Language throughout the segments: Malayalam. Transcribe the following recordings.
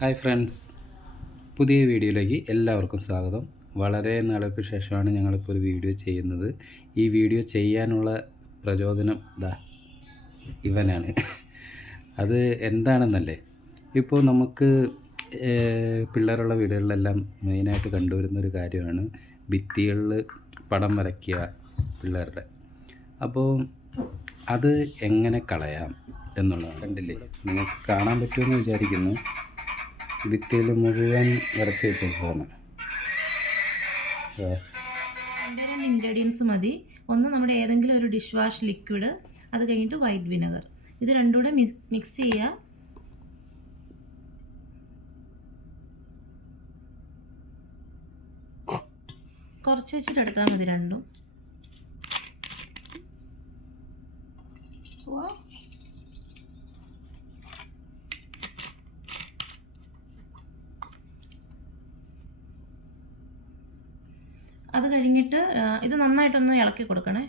Hi friends. പുതിയ വീഡിയോയിലേക്ക് എല്ലാവർക്കും സ്വാഗതം. വളരെ നാളുകൾക്ക് ശേഷമാണ് ഞങ്ങളിപ്പോൾ ഒരു വീഡിയോ ചെയ്യുന്നത്. ഈ വീഡിയോ ചെയ്യാനുള്ള പ്രചോദനം ഇതാ ഇവനാണ്. അത് എന്താണെന്നല്ലേ? ഇപ്പോൾ നമുക്ക് പിള്ളേരുള്ള വീടുകളിലെല്ലാം മെയിനായിട്ട് കണ്ടുവരുന്ന ഒരു കാര്യമാണ് ഭിത്തികളിൽ പടം വരയ്ക്കുക പിള്ളേരുടെ. അപ്പോൾ അത് എങ്ങനെ കളയാം എന്നുള്ളത് കണ്ടില്ലേ? നിങ്ങൾക്ക് കാണാൻ പറ്റുമെന്ന് വിചാരിക്കുന്നു. ഭിത്തിയിൽ മുഴുവൻ വരച്ച് വെച്ചേക്കാണ് ഇൻഗ്രീഡിയൻസ് മതി. ഒന്ന് നമ്മുടെ ഏതെങ്കിലും ഒരു ഡിഷ് വാഷ് ലിക്വിഡ് അത് കഴിഞ്ഞിട്ട് വൈറ്റ് വിനെഗർ ഇത് രണ്ടും കൂടെ മിക്സ് ചെയ്യുക കുറച്ച് വെച്ചിട്ട് എടുത്താൽ മതി രണ്ടും. അത് കഴിഞ്ഞിട്ട് ഇത് നന്നായിട്ടൊന്ന് ഇളക്കി കൊടുക്കണേ.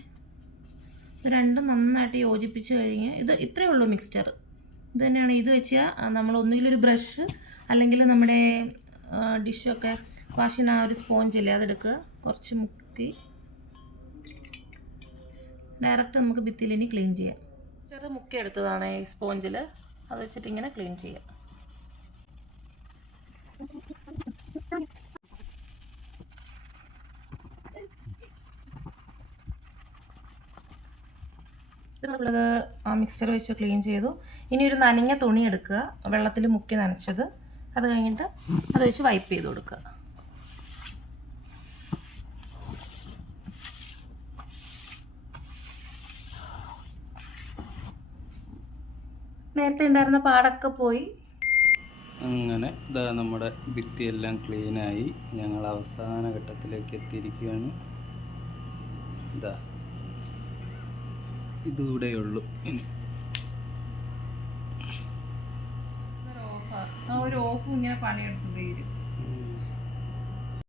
ഇത് രണ്ടും നന്നായിട്ട് യോജിപ്പിച്ച് കഴിഞ്ഞ് ഇത് ഇത്രയേ ഉള്ളൂ മിക്സ്ചർ ഇത് തന്നെയാണ് ഇത് വെച്ചാൽ നമ്മൾ ഒന്നുകിൽ ഒരു ബ്രഷ് അല്ലെങ്കിൽ നമ്മുടെ ഡിഷൊക്കെ വാഷിന് ആ ഒരു സ്പോഞ്ച് ഇല്ലേ അതെടുക്കുക. കുറച്ച് മുക്കി. ഡയറക്റ്റ് നമുക്ക് ഭിത്തിയിൽ ഇനി ക്ലീൻ ചെയ്യാം. മിക്സ്ചർ മുക്കി എടുത്തതാണ് ഈ സ്പോഞ്ചിൽ അത് വെച്ചിട്ട് ഇങ്ങനെ ക്ലീൻ ചെയ്യാം. ഇത് നമ്മളത് ആ മിക്സ്ചർ വെച്ച് ക്ലീൻ ചെയ്തു. ഇനി ഒരു നനഞ്ഞ തുണി എടുക്കുക. വെള്ളത്തിൽ മുക്കി നനച്ചത്. അത് കഴിഞ്ഞിട്ട് അത് വെച്ച് വൈപ്പ് ചെയ്ത് കൊടുക്കുക. നേരത്തെ ഉണ്ടായിരുന്ന പാടൊക്കെ പോയി. അങ്ങനെ ഇതാ നമ്മുടെ ഭിത്തിയെല്ലാം ക്ലീനായി ഞങ്ങൾ അവസാന ഘട്ടത്തിലേക്ക് എത്തിയിരിക്കുകയാണ്. ഇതാ ഇതൂടെയുള്ളൂ ഇനി. ആ ഒരു ഓഫ് ഇങ്ങനെ പണിയെടുത്ത് തീരും.